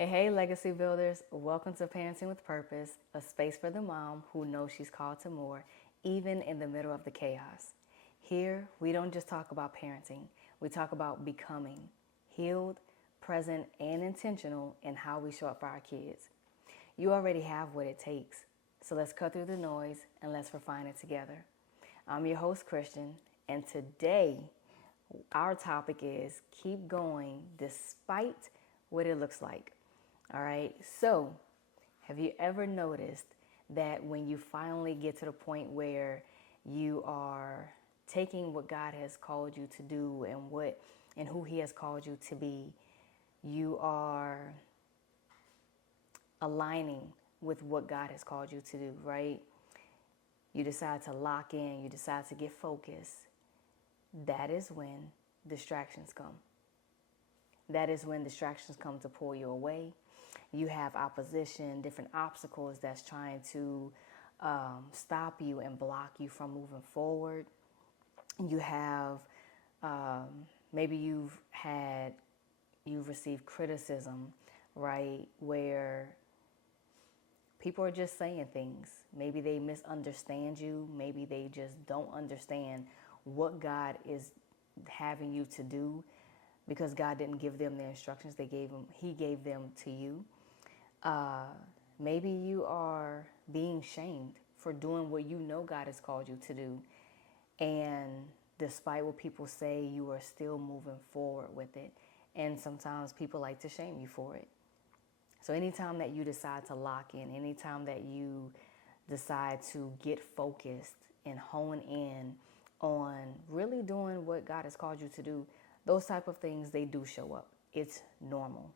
Hey, legacy builders, welcome to Parenting with Purpose, a space for the mom who knows she's called to more, even in the middle of the chaos. Here, we don't just talk about parenting, we talk about becoming healed, present, and intentional in how we show up for our kids. You already have what it takes, so let's cut through the noise and let's refine it together. I'm your host, Christian, and today our topic is keep going despite what it looks like. All right, so have you ever noticed that when you finally get to the point where you are taking what God has called you to do and who He has called you to be, you are aligning with what God has called you to do, right? You decide to lock in, you decide to get focused. That is when distractions come. That is when distractions come to pull you away. You have opposition, different obstacles that's trying to stop you and block you from moving forward. You have maybe you've received criticism, right, where people are just saying things. Maybe they misunderstand you. Maybe they just don't understand what God is having you to do, because God didn't give them the instructions. He gave them to you. Maybe you are being shamed for doing what you know God has called you to do. And despite what people say, you are still moving forward with it. And sometimes people like to shame you for it. So anytime that you decide to lock in, anytime that you decide to get focused and hone in on really doing what God has called you to do, those type of things, they do show up. It's normal.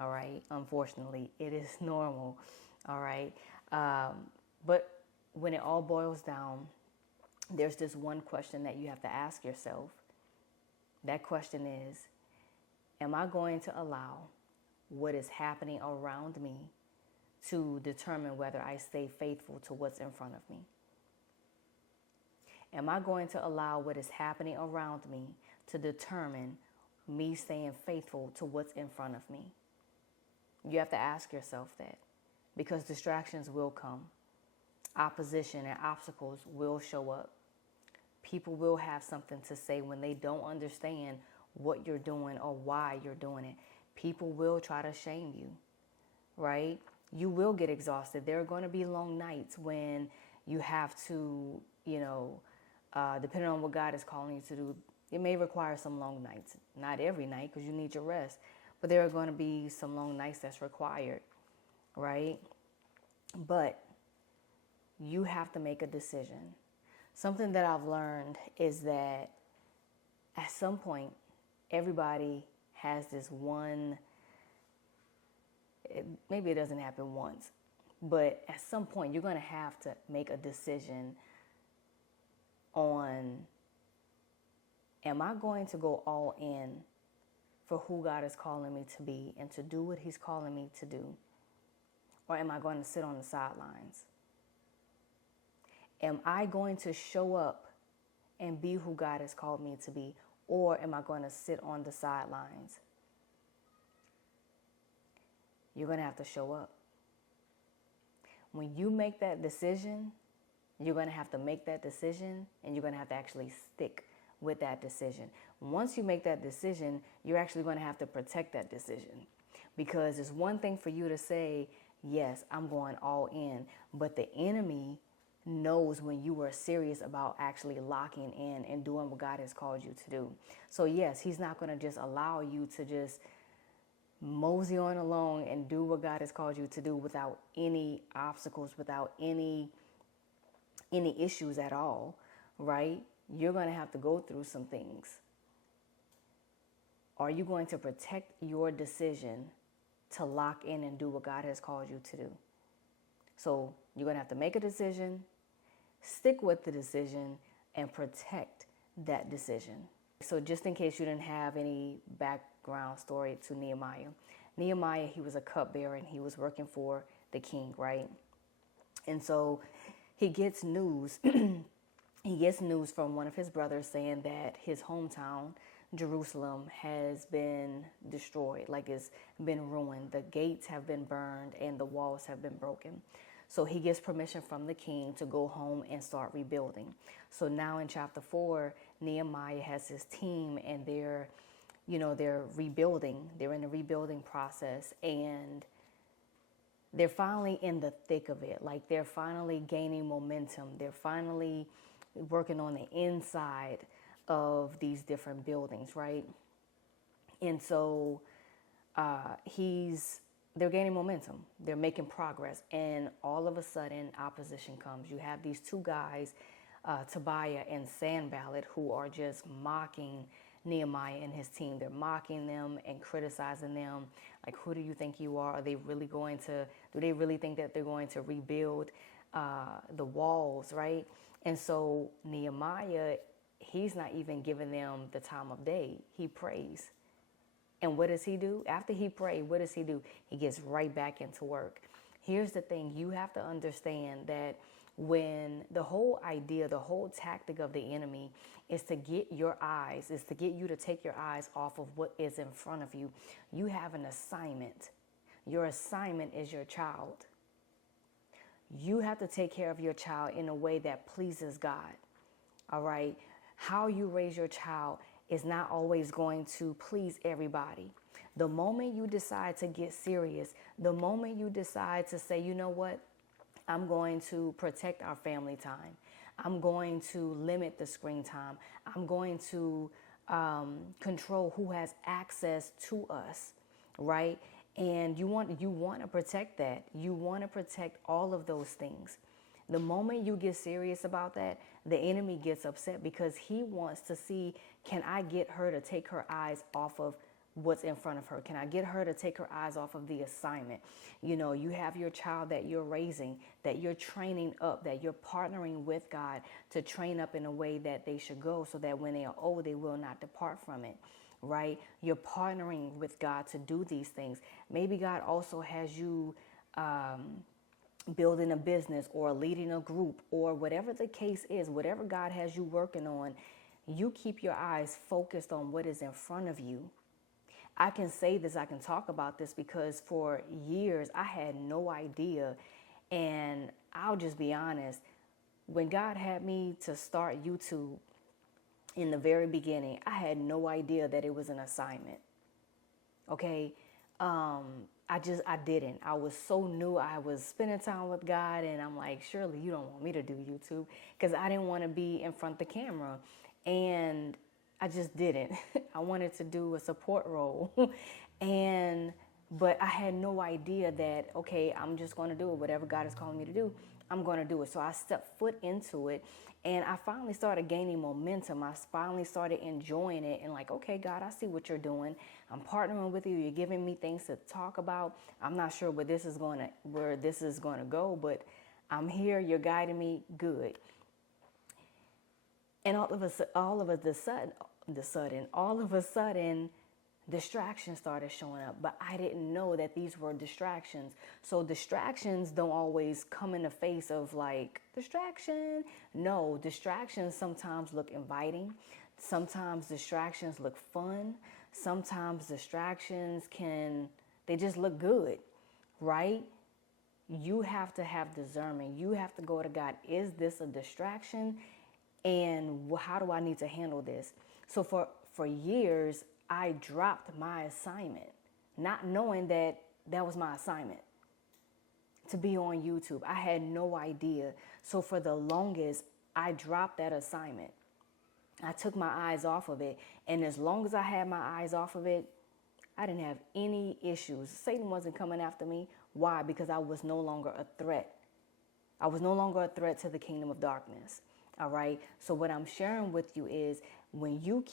All right. Unfortunately, it is normal. All right. But when it all boils down, there's this one question that you have to ask yourself. That question is, am I going to allow what is happening around me to determine whether I stay faithful to what's in front of me? Am I going to allow what is happening around me to determine me staying faithful to what's in front of me? You have to ask yourself that, because distractions will come. Opposition and obstacles will show up. People will have something to say when they don't understand what you're doing or why you're doing it. People will try to shame you, right? You will get exhausted. There are going to be long nights when you have to, depending on what God is calling you to do, it may require some long nights. Not every night, because you need your rest. But there are going to be some long nights that's required, right? But you have to make a decision. Something that I've learned is that at some point, everybody has this one, maybe it doesn't happen once, but at some point you're going to have to make a decision on, am I going to go all in for who God is calling me to be and to do what He's calling me to do? Or am I going to sit on the sidelines? Am I going to show up and be who God has called me to be? Or am I going to sit on the sidelines? You're going to have to show up. When you make that decision, you're going to have to make that decision, and you're going to have to actually stick with that decision. Once you make that decision, you're actually going to have to protect that decision, because it's one thing for you to say, yes, I'm going all in, but the enemy knows when you are serious about actually locking in and doing what God has called you to do. So yes, he's not going to just allow you to just mosey on along and do what God has called you to do without any obstacles, without any issues at all, right? You're going to have to go through some things. Are you going to protect your decision to lock in and do what God has called you to do? So you're going to have to make a decision, stick with the decision, and protect that decision. So just in case you didn't have any background story to Nehemiah. Nehemiah, he was a cupbearer and he was working for the king, right? And so he gets news. He gets news from one of his brothers saying that his hometown, Jerusalem has been destroyed, like it's been ruined. The gates have been burned and the walls have been broken. So he gets permission from the king to go home and start rebuilding. So now in chapter 4, Nehemiah has his team and they're rebuilding. They're in the rebuilding process, and they're finally in the thick of it. Like they're finally gaining momentum. They're finally working on the inside of these different buildings, right? And so they're gaining momentum. They're making progress. And all of a sudden, opposition comes. You have these two guys, Tobiah and Sanballat, who are just mocking Nehemiah and his team. They're mocking them and criticizing them. Like, who do you think you are? Do they really think that they're going to rebuild the walls, right? And so Nehemiah, he's not even giving them the time of day. He prays. And what does he do? After he prayed, what does he do? He gets right back into work. Here's the thing. You have to understand that when the whole idea, the whole tactic of the enemy is to get you to take your eyes off of what is in front of you. You have an assignment. Your assignment is your child. You have to take care of your child in a way that pleases God. All right? How you raise your child is not always going to please everybody. The moment you decide to get serious, the moment you decide to say, you know what, I'm going to protect our family time. I'm going to limit the screen time. I'm going to control who has access to us, right? And you want to protect that. You want to protect all of those things. The moment you get serious about that, the enemy gets upset because he wants to see, can I get her to take her eyes off of what's in front of her? Can I get her to take her eyes off of the assignment? You know, you have your child that you're raising, that you're training up, that you're partnering with God to train up in a way that they should go so that when they are old, they will not depart from it, right? You're partnering with God to do these things. Maybe God also has you building a business or leading a group or whatever the case is, whatever God has you working on, you keep your eyes focused on what is in front of you. I can say this, I can talk about this because for years I had no idea. And I'll just be honest, when God had me to start YouTube in the very beginning, I had no idea that it was an assignment. Okay. I didn't. I was so new. I was spending time with God and I'm like, surely you don't want me to do YouTube, because I didn't want to be in front of the camera. And I just didn't. I wanted to do a support role. But I had no idea that, okay, I'm just going to do it. Whatever God is calling me to do, I'm going to do it. So I stepped foot into it and I finally started gaining momentum. I finally started enjoying it and like, okay, God, I see what you're doing. I'm partnering with you. You're giving me things to talk about. I'm not sure where this is going to go, but I'm here. You're guiding me. Good. And all of a sudden, distractions started showing up, but I didn't know that these were distractions. So distractions don't always come in the face of like distraction. No, distractions sometimes look inviting. Sometimes distractions look fun. Sometimes distractions they just look good, right? You have to have discernment. You have to go to God. Is this a distraction? And how do I need to handle this? So for years, I dropped my assignment, not knowing that that was my assignment, to be on YouTube. I had no idea. So for the longest, I dropped that assignment. I took my eyes off of it. And as long as I had my eyes off of it, I didn't have any issues. Satan wasn't coming after me. Why? Because I was no longer a threat. I was no longer a threat to the kingdom of darkness. All right. So what I'm sharing with you is when you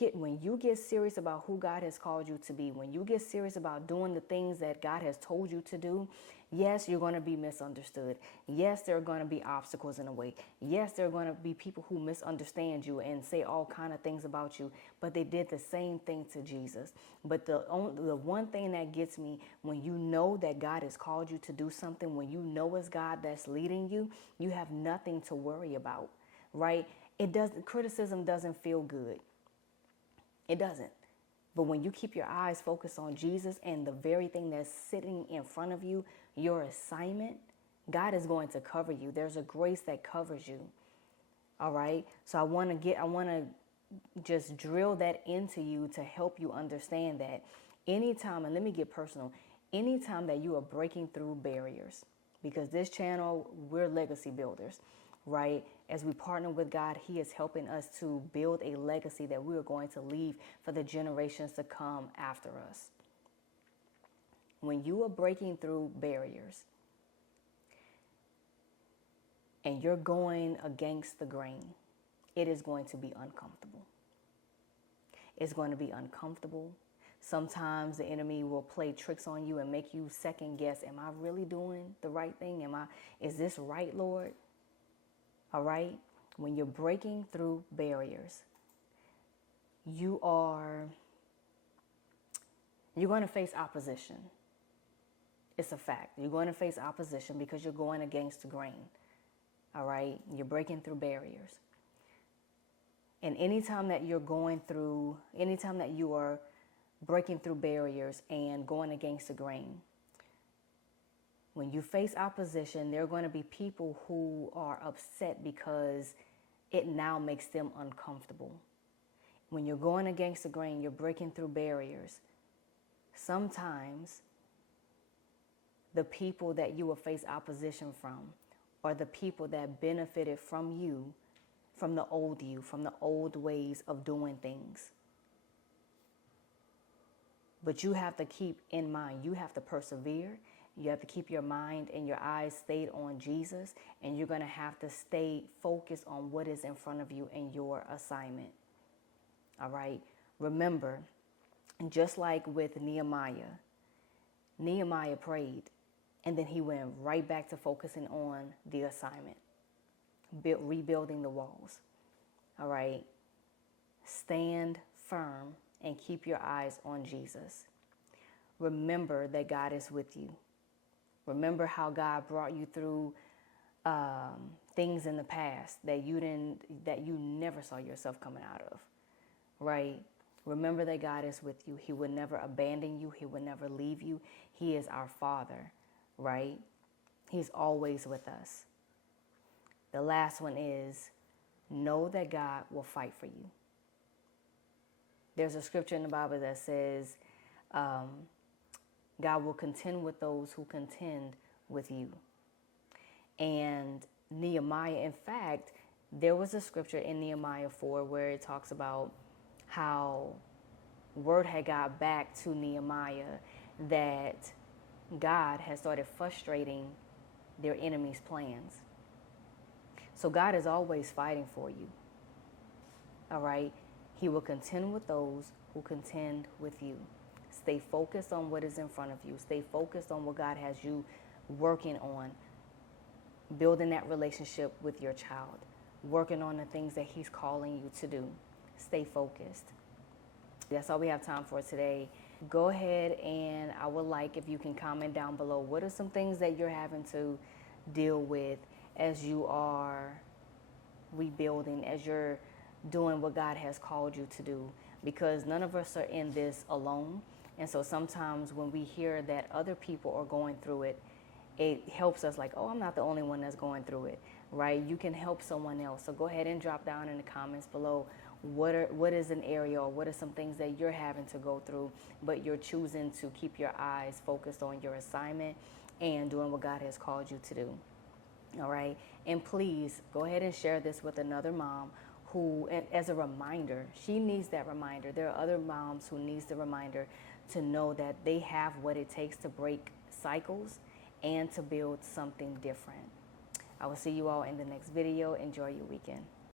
get serious about who God has called you to be, when you get serious about doing the things that God has told you to do, yes, you're going to be misunderstood. Yes, there are going to be obstacles in the way. Yes, there are going to be people who misunderstand you and say all kind of things about you, but they did the same thing to Jesus. But the one thing that gets me, when you know that God has called you to do something, when you know it's God that's leading you, you have nothing to worry about. Right? Criticism doesn't feel good. It doesn't. But when you keep your eyes focused on Jesus and the very thing that's sitting in front of you, your assignment, God is going to cover you. There's a grace that covers you. All right. So I want to just drill that into you to help you understand that anytime, and let me get personal, anytime that you are breaking through barriers, because this channel, we're legacy builders, right? As we partner with God, He is helping us to build a legacy that we are going to leave for the generations to come after us. When you are breaking through barriers and you're going against the grain, it is going to be uncomfortable. It's going to be uncomfortable. Sometimes the enemy will play tricks on you and make you second guess. Am I really doing the right thing? Is this right, Lord? All right. When you're breaking through barriers, you're going to face opposition. It's a fact. You're going to face opposition because you're going against the grain. All right. You're breaking through barriers. And anytime that you are breaking through barriers and going against the grain, when you face opposition, there are going to be people who are upset because it now makes them uncomfortable. When you're going against the grain, you're breaking through barriers. Sometimes the people that you will face opposition from are the people that benefited from you, from the old ways of doing things. But you have to keep in mind, you have to persevere. You have to keep your mind and your eyes stayed on Jesus, and you're going to have to stay focused on what is in front of you and your assignment. All right. Remember, just like with Nehemiah prayed, and then he went right back to focusing on the assignment, rebuilding the walls. All right. Stand firm and keep your eyes on Jesus. Remember that God is with you. Remember how God brought you through things in the past that you never saw yourself coming out of, right? Remember that God is with you. He would never abandon you. He would never leave you. He is our Father, right? He's always with us. The last one is, know that God will fight for you. There's a scripture in the Bible that says, God will contend with those who contend with you. And Nehemiah, in fact, there was a scripture in Nehemiah 4 where it talks about how word had got back to Nehemiah that God had started frustrating their enemies' plans. So God is always fighting for you. All right? He will contend with those who contend with you. Stay focused on what is in front of you. Stay focused on what God has you working on. Building that relationship with your child. Working on the things that He's calling you to do. Stay focused. That's all we have time for today. Go ahead, and I would like if you can comment down below. What are some things that you're having to deal with as you are rebuilding, as you're doing what God has called you to do? Because none of us are in this alone. And so sometimes when we hear that other people are going through it, it helps us like, oh, I'm not the only one that's going through it, right? You can help someone else. So go ahead and drop down in the comments below. What is an area, or what are some things that you're having to go through, but you're choosing to keep your eyes focused on your assignment and doing what God has called you to do. All right. And please go ahead and share this with another mom who, as a reminder, she needs that reminder. There are other moms who needs the reminder to know that they have what it takes to break cycles and to build something different. I will see you all in the next video. Enjoy your weekend.